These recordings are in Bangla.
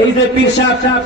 এই যে পীর সাহেব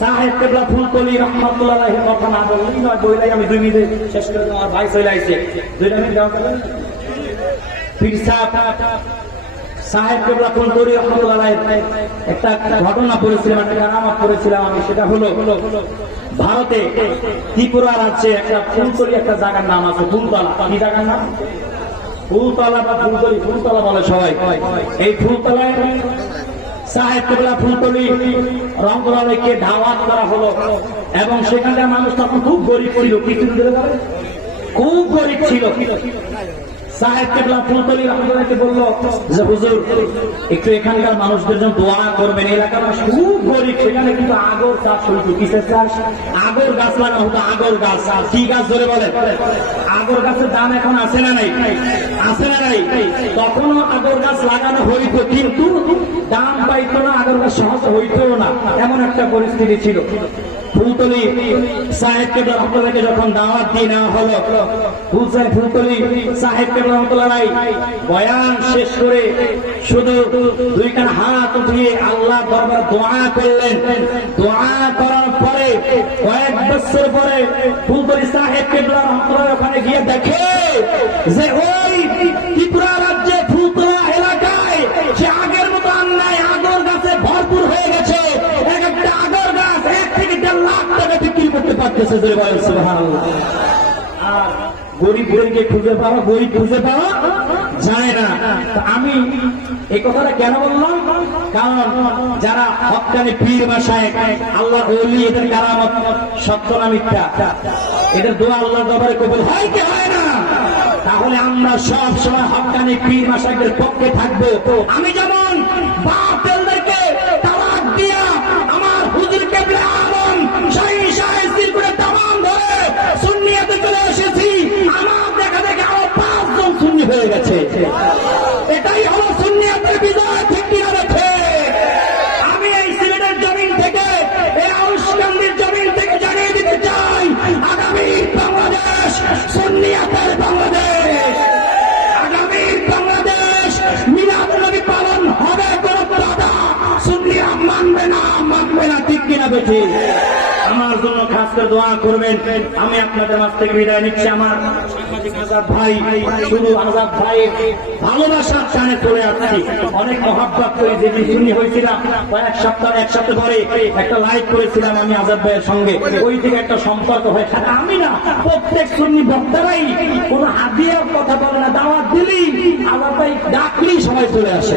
সাহেব কেবলা ফুলতলি রহমাতুল্লাহ কথা না বললেই নয় বইলাই আমি দুই মিনিটে শেষ করে আমার ভাই চলে আইছে। দুইটা মিনিট সাহেব কেবলা একটা ঘটনা একটা আমি, সেটা হলো ভারতে ত্রিপুরা রাজ্যে একটা জায়গার নাম আছে, ফুলতলা। বা ফুলতলি? ফুলতলা বলে সবাই। এই ফুলতলায় সাহেব ধাওয়াত করা হলো, এবং সেখানে মানুষ তখন খুব গরিব ছিল। কিছু? গাছের দাম এখন আছে না নাই? আছে না নাই? তখনও আগর গাছ লাগানো হইতো, কিন্তু দাম পাইতো না, আগর গাছ সহজ হইতো না। এমন একটা পরিস্থিতি ছিল। ফুলতলি সাহেবকে রহমতুল্লাহকে যখন দাওয়াত দিয়ে নেওয়া হলো ফুলসাই ফুলতলি সাহেবকে রহমতুল্লাহ বয়ান শেষ করে শুধু দুইখানা হাত উঠিয়ে আল্লাহ দরবার দোয়া করলেন। দোয়া করার পরে, কয়েক বছর পরে ফুলতলি সাহেবকে রহমতুল্লাহ ওখানে গিয়ে দেখে যে ওই করতে পারতেছে যে বলেন আর খুঁজে পাওয়া খুঁজে পাওয়া যায় না। আমি এই কথাটা কেন বললাম? কারণ যারা পীর বাসায় আল্লাহ এদের সত্য না মিথ্যা। এদের দোয়া দরবারে কবুল হয় কি হয় না? তাহলে আমরা সব সময় হকানি পীর মাসাকের পক্ষে থাকব। তো আমি আমার জন্য দোয়া করবেন। আমি আপনাদের মাছ থেকে বিদায় নিচ্ছি। আমার ভাই, শুধু আজাদ ভালোবাসার চলে আসছি। অনেক মহাব্বত করে যে হয়েছিলাম সপ্তাহ পরে একটা করেছিলাম আমি আজাদ ভাইয়ের সঙ্গে। ওই থেকে একটা সম্পর্ক হয়ে থাকে আমি না, প্রত্যেক সুন্নি বক্তারাই কোন হাদিয়ার কথা বলে না, দাওয়াত দিলেই আজাদ ভাই ডাকলেই সবাই চলে আসে।